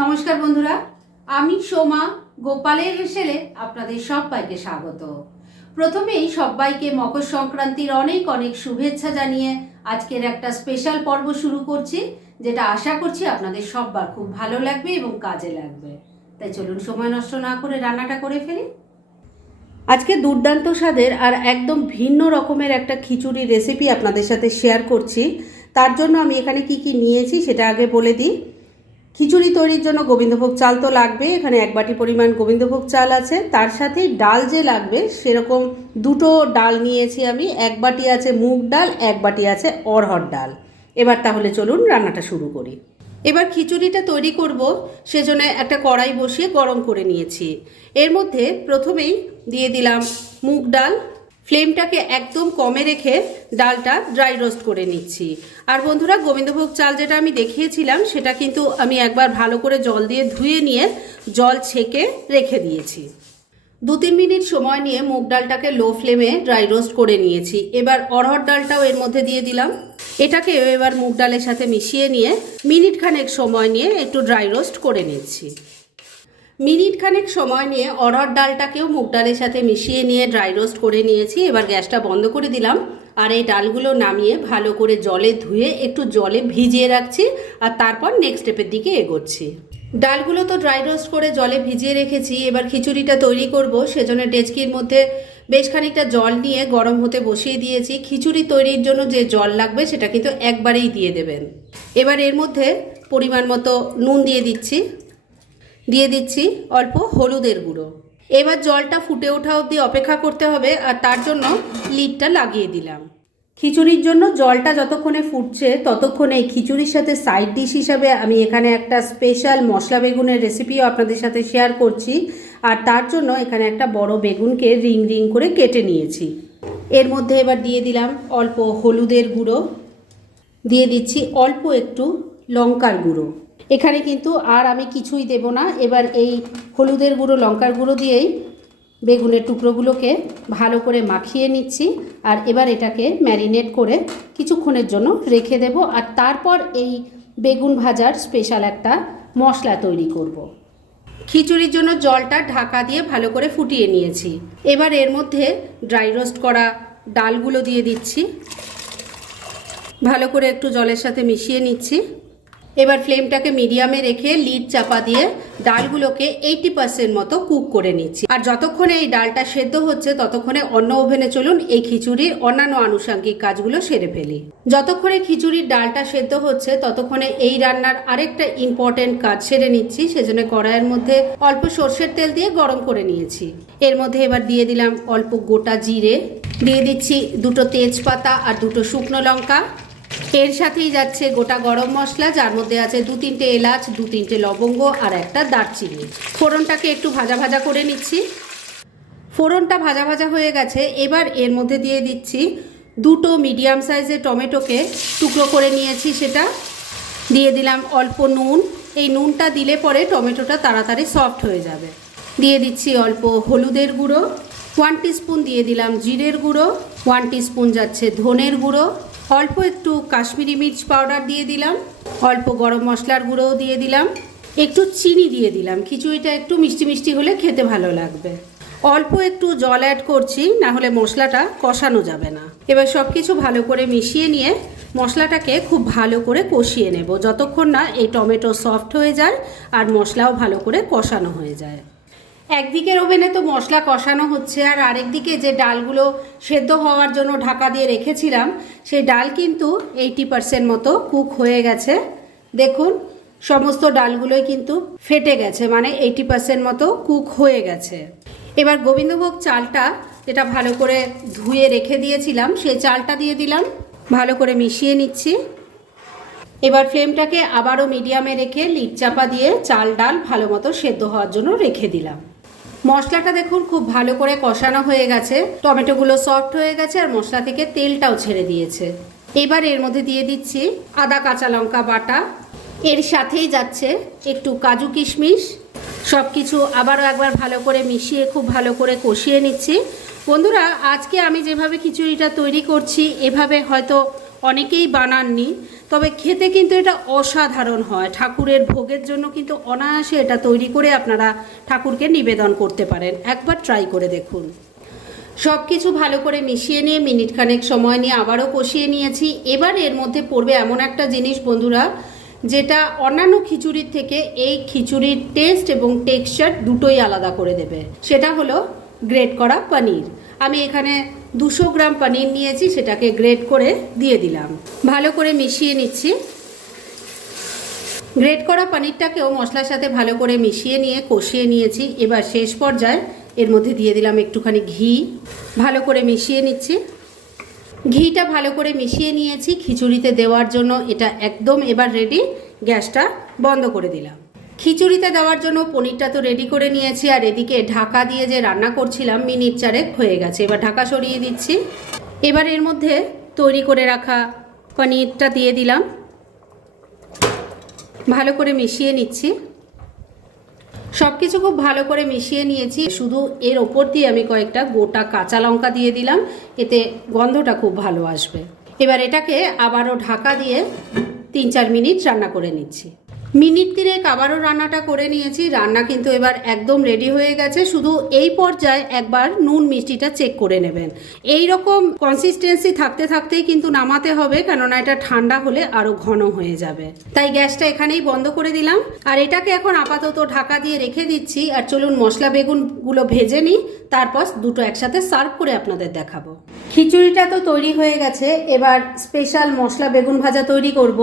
নমস্কার বন্ধুরা, আমি সোমা গোপালের হেসেলে আপনাদের সবাইকে স্বাগত। প্রথমেই সবাইকে মকর সংক্রান্তির অনেক অনেক শুভেচ্ছা জানিয়ে আজকের একটা স্পেশাল পর্ব শুরু করছি, যেটা আশা করছি আপনাদের সবার খুব ভালো লাগবে এবং কাজে লাগবে। তাই চলুন সময় নষ্ট না করে রান্নাটা করে ফেলি। আজকে দুর্দান্ত স্বাদের আর একদম ভিন্ন রকমের একটা খিচুড়ি রেসিপি আপনাদের সাথে শেয়ার করছি। তার জন্য আমি এখানে কি নিয়েছি সেটা আগে বলে দিই। খিচুড়ি তৈরির জন্য গোবিন্দভোগ চাল তো লাগবে, এখানে 1 বাটি পরিমাণ গোবিন্দভোগ চাল আছে। তার সাথে ডাল যে লাগবে সেরকম দুটো ডাল নিয়েছি আমি। 1 বাটি আছে মুগ ডাল, 1 বাটি আছে অড়হর ডাল। এবার তাহলে চলুন রান্নাটা শুরু করি। এবার খিচুড়িটা তৈরি করব, সেজন্য একটা কড়াই বসিয়ে গরম করে নিয়েছি। এর মধ্যে প্রথমেই দিয়ে দিলাম মুগ ডাল। ফ্লেমটাকে একদম কমে রেখে ডালটা ড্রাই রোস্ট করে নিচ্ছি। আর বন্ধুরা, গোবিন্দভোগ চাল যেটা আমি দেখিয়েছিলাম সেটা কিন্তু আমি একবার ভালো করে জল দিয়ে ধুয়ে নিয়ে জল ছেঁকে রেখে দিয়েছি। 2-3 মিনিট সময় নিয়ে মুগ ডালটাকে লো ফ্লেমে ড্রাই রোস্ট করে নিয়েছি। এবার অড়হর ডালটাও এর মধ্যে দিয়ে দিলাম। এটাকে এবার মুগ ডালের সাথে মিশিয়ে নিয়ে মিনিট খানেক সময় নিয়ে একটু ড্রাই রোস্ট করে নিচ্ছি। মিনিট খানেক সময় নিয়ে অড়হর ডালটাকেও মুগ ডালের সাথে মিশিয়ে নিয়ে ড্রাই রোস্ট করে নিয়েছি। এবার গ্যাসটা বন্ধ করে দিলাম আর এই ডালগুলো নামিয়ে ভালো করে জলে ধুয়ে একটু জলে ভিজিয়ে রাখছি আর তারপর নেক্সট স্টেপের দিকে এগোচ্ছি। ডালগুলো তো ড্রাই রোস্ট করে জলে ভিজিয়ে রেখেছি। এবার খিচুড়িটা তৈরি করব, সেজন্য ডেচকির মধ্যে বেশ খানিকটা জল নিয়ে গরম হতে বসিয়ে দিয়েছি। খিচুড়ি তৈরির জন্য যে জল লাগবে সেটা কিন্তু একবারেই দিয়ে দেবেন। এবার এর মধ্যে পরিমাণ মতো নুন দিয়ে দিচ্ছি অল্প হলুদের গুঁড়ো। এবার জলটা ফুটে ওঠা অবধি অপেক্ষা করতে হবে আর তার জন্য লিডটা লাগিয়ে দিলাম। খিচুড়ির জন্য জলটা যতক্ষণে ফুটছে ততক্ষণে এই খিচুড়ির সাথে সাইড ডিশ হিসাবে আমি এখানে একটা স্পেশাল মশলা বেগুনের রেসিপিও আপনাদের সাথে শেয়ার করছি। আর তার জন্য এখানে একটা বড় বেগুনকে রিং রিং করে কেটে নিয়েছি। এর মধ্যে এবার দিয়ে দিলাম অল্প হলুদের গুঁড়ো, দিয়ে দিচ্ছি অল্প একটু লঙ্কার গুঁড়ো। এখানে কিন্তু আর আমি কিছুই দেব না। এবার এই হলুদের গুঁড়ো লঙ্কার গুঁড়ো দিয়েই বেগুনের টুকরোগুলোকে ভালো করে মাখিয়ে নিচ্ছি। আর এবার এটাকে ম্যারিনেট করে কিছুক্ষণের জন্য রেখে দেব। আর তারপর এই বেগুন ভাজার স্পেশাল একটা মশলা তৈরি করব। খিচুড়ির জন্য জলটা ঢাকা দিয়ে ভালো করে ফুটিয়ে নিয়েছি। এবার এর মধ্যে ড্রাই রোস্ট করা ডালগুলো দিয়ে দিচ্ছি। ভালো করে একটু জলের সাথে মিশিয়ে নিচ্ছি। এবার ফ্লেমটাকে মিডিয়ামে রেখে লিড চাপা দিয়ে ডালগুলোকে 80% মতো কুক করে নিচ্ছি। আর যতক্ষণে এই ডালটা সেদ্ধ হচ্ছে ততক্ষণে অন্য ওভেনে চলুন এই খিচুড়ির অন্যান্য আনুষঙ্গিক কাজগুলো সেরে ফেলি। যতক্ষণে খিচুড়ির ডালটা সেদ্ধ হচ্ছে ততক্ষণে এই রান্নার আরেকটা ইম্পর্টেন্ট কাজ সেরে নিচ্ছি। সেজন্য কড়াইয়ের মধ্যে অল্প সর্ষের তেল দিয়ে গরম করে নিয়েছি। এর মধ্যে এবার দিয়ে দিলাম অল্প গোটা জিরে, দিয়ে দিচ্ছি 2টো তেজপাতা আর 2টো শুকনো লঙ্কা। এর সাথেই যাচ্ছে গোটা গরম মশলা, যার মধ্যে আছে 2-3টে এলাচ, 2-3টে লবঙ্গ আর একটা দারচিনি। ফোড়নটাকে একটু ভাজা ভাজা করে নিচ্ছি। ফোড়নটা ভাজা ভাজা হয়ে গেছে। এবার এর মধ্যে দিয়ে দিচ্ছি 2টো মিডিয়াম সাইজের টমেটোকে টুকরো করে নিয়েছি, সেটা দিয়ে দিলাম অল্প নুন। এই নুনটা দিলে পরে টমেটোটা তাড়াতাড়ি সফট হয়ে যাবে। দিয়ে দিচ্ছি অল্প হলুদের গুঁড়ো, 1 টিস্পুন দিয়ে দিলাম জিরের গুঁড়ো, 1 টিস্পুন যাচ্ছে ধনের গুঁড়ো, অল্প একটু কাশ্মীরি মির্চ পাউডার দিয়ে দিলাম, অল্প গরম মশলার গুঁড়োও দিয়ে দিলাম, একটু চিনি দিয়ে দিলাম। খিচুড়িটা একটু মিষ্টি মিষ্টি হলে খেতে ভালো লাগবে। অল্প একটু জল অ্যাড করছি, না হলে মশলাটা কষানো যাবে না। এবার সব কিছু ভালো করে মিশিয়ে নিয়ে মশলাটাকে খুব ভালো করে কষিয়ে নেব, যতক্ষণ না এই টমেটো সফট হয়ে যায় আর মশলাও ভালো করে কষানো হয়ে যায়। একদিকের ওভেনে তো মশলা কষানো হচ্ছে আর আরেকদিকে যে ডালগুলো সেদ্ধ হওয়ার জন্য ঢাকা দিয়ে রেখেছিলাম সেই ডাল কিন্তু 80% মতো কুক হয়ে গেছে। দেখুন সমস্ত ডালগুলোই কিন্তু ফেটে গেছে, মানে 80% মতো কুক হয়ে গেছে। এবার গোবিন্দভোগ চালটা যেটা ভালো করে ধুয়ে রেখে দিয়েছিলাম সেই চালটা দিয়ে দিলাম, ভালো করে মিশিয়ে নিচ্ছি। এবার ফ্লেমটাকে আবারও মিডিয়ামে রেখে লিড চাপা দিয়ে চাল ডাল ভালো মতো সেদ্ধ হওয়ার জন্য রেখে দিলাম। মশলাটা দেখুন খুব ভালো করে কষানো হয়ে গেছে, টমেটোগুলো সফট হয়ে গেছে আর মশলা থেকে তেলটাও ছেড়ে দিয়েছে। এবার এর মধ্যে দিয়ে দিচ্ছি আদা কাঁচা লঙ্কা বাটা, এর সাথেই যাচ্ছে একটু কাজু কিশমিশ। সব কিছু আবারও একবার ভালো করে মিশিয়ে খুব ভালো করে কষিয়ে নিচ্ছি। বন্ধুরা, আজকে আমি যেভাবে খিচুড়িটা তৈরি করছি এভাবে হয়তো অনেকেই বানাননি, তবে খেতে কিন্তু এটা অসাধারণ হয়। ঠাকুরের ভোগের জন্য কিন্তু অনায়াসে এটা তৈরি করে আপনারা ঠাকুরকে নিবেদন করতে পারেন। একবার ট্রাই করে দেখুন। সব কিছু ভালো করে মিশিয়ে নিয়ে মিনিট খানেক সময় নিয়ে আবারও কষিয়ে নিয়েছি। এবার এর মধ্যে পড়বে এমন একটা জিনিস বন্ধুরা, যেটা অন্যান্য খিচুড়ির থেকে এই খিচুড়ির টেস্ট এবং টেক্সচার দুটোই আলাদা করে দেবে। সেটা হলো গ্রেট করা পনির। আমি এখানে 200 গ্রাম পনির নিয়েছি, সেটাকে গ্রেট করে দিয়ে দিলাম। ভালো করে মিশিয়ে নিচ্ছি। গ্রেট করা পনিরটাকেও মশলার সাথে ভালো করে মিশিয়ে নিয়ে কষিয়ে নিয়েছি। এবার শেষ পর্যায়ে এর মধ্যে দিয়ে দিলাম একটুখানি ঘি। ভালো করে মিশিয়ে নিচ্ছি। ঘিটা ভালো করে মিশিয়ে নিয়েছি খিচুড়িতে দেওয়ার জন্য। এটা একদম এবার রেডি। গ্যাসটা বন্ধ করে দিলাম। খিচুড়িতে দেওয়ার জন্য পনিরটা তো রেডি করে নিয়েছি, আর এদিকে ঢাকা দিয়ে যে রান্না করছিলাম মিনিট 4 হয়ে গেছে। এবার ঢাকা সরিয়ে দিচ্ছি। এবার এর মধ্যে তৈরি করে রাখা পনিরটা দিয়ে দিলাম। ভালো করে মিশিয়ে নিচ্ছি। সব কিছু খুব ভালো করে মিশিয়ে নিয়েছি। শুধু এর ওপর দিয়ে আমি কয়েকটা গোটা কাঁচা লঙ্কা দিয়ে দিলাম, এতে গন্ধটা খুব ভালো আসবে। এবার এটাকে আবারও ঢাকা দিয়ে 3-4 মিনিট রান্না করে নিচ্ছি। মিনিট 3 আবারও রান্নাটা করে নিয়েছি। রান্না কিন্তু এবার একদম রেডি হয়ে গেছে। শুধু এই পর্যায়ে একবার নুন মিষ্টিটা চেক করে নেবেন। এই রকম কনসিস্টেন্সি থাকতে থাকতেই কিন্তু নামাতে হবে, কেননা এটা ঠান্ডা হলে আরও ঘন হয়ে যাবে। তাই গ্যাসটা এখানেই বন্ধ করে দিলাম। আর এটাকে এখন আপাতত ঢাকা দিয়ে রেখে দিচ্ছি। আর চলুন মশলা বেগুনগুলো ভেজে নিই, তারপর দুটো একসাথে সার্ভ করে আপনাদের দেখাবো। খিচুড়িটা তো তৈরি হয়ে গেছে। এবার স্পেশাল মশলা বেগুন ভাজা তৈরি করব।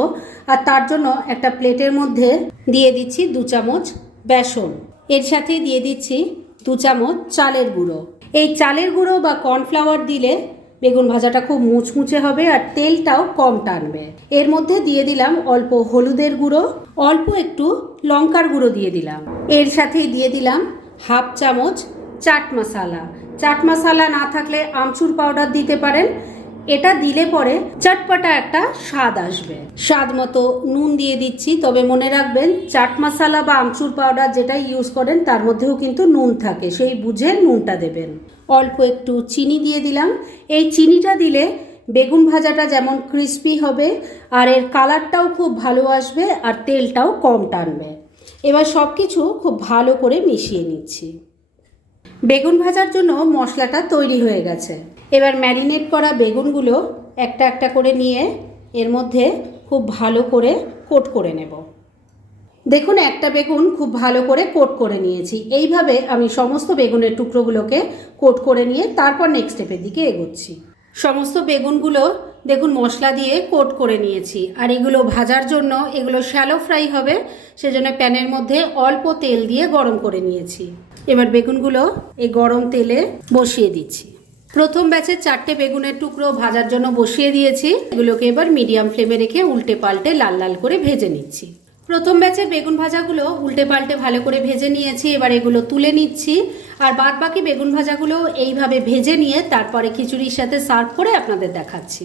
আর তার জন্য একটা প্লেটের মধ্যে দিয়ে দিচ্ছি 2 চামচ বেসন। এর সাথে দিয়ে দিচ্ছি 2 চামচ চালের গুঁড়ো। এই চালের গুঁড়ো বা কর্নফ্লাওয়ার দিলে বেগুন ভাজাটা খুব মুচমুচে হবে আর তেলটাও কম টানবে। এর মধ্যে দিয়ে দিলাম অল্প হলুদের গুঁড়ো, অল্প একটু লঙ্কার গুঁড়ো দিয়ে দিলাম। এর সাথেই দিয়ে দিলাম 1/2 চামচ চাট মশলা। চাট মশলা না থাকলে আমচুর পাউডার দিতে পারেন। এটা দিলে পরে চটপটা একটা স্বাদ আসবে। স্বাদ মতো নুন দিয়ে দিচ্ছি, তবে মনে রাখবেন চাট মশলা বা আমচুর পাউডার যেটা ইউজ করেন তার মধ্যেও কিন্তু নুন থাকে, সেই বুঝে নুনটা দেবেন। অল্প একটু চিনি দিয়ে দিলাম। এই চিনিটা দিলে বেগুন ভাজাটা যেমন ক্রিস্পি হবে, আর এর কালারটাও খুব ভালো আসবে, আর তেলটাও কম টানবে। এবার সব কিছু খুব ভালো করে মিশিয়ে নিচ্ছি। বেগুন ভাজার জন্য মশলাটা তৈরি হয়ে গেছে। এবার ম্যারিনেট করা বেগুনগুলো একটা একটা করে নিয়ে এর মধ্যে খুব ভালো করে কোট করে নেব। দেখুন একটা বেগুন খুব ভালো করে কোট করে নিয়েছি। এইভাবে আমি সমস্ত বেগুনের টুকরোগুলোকে কোট করে নিয়ে তারপর নেক্সট স্টেপের দিকে এগোচ্ছি। সমস্ত বেগুনগুলো দেখুন মশলা দিয়ে কোট করে নিয়েছি। আর এগুলো ভাজার জন্য এগুলো শ্যালো ফ্রাই হবে, সেজন্য প্যানের মধ্যে অল্প তেল দিয়ে গরম করে নিয়েছি। এবার বেগুনগুলো এই গরম তেলে বসিয়ে দিচ্ছি। প্রথম ব্যাচে 4টে বেগুনের টুকরো ভাজার জন্য বসিয়ে দিয়েছি। এগুলোকে এবার মিডিয়াম ফ্লেমে রেখে উল্টে পাল্টে লাল লাল করে ভেজে নিচ্ছি। প্রথম ব্যাচের বেগুন ভাজাগুলো উল্টে পাল্টে ভালো করে ভেজে নিয়েছি। এবার এগুলো তুলে নিচ্ছি। আর বাদ বাকি বেগুন ভাজাগুলো এইভাবে ভেজে নিয়ে তারপরে খিচুড়ির সাথে সার্ভ করে আপনাদের দেখাচ্ছি।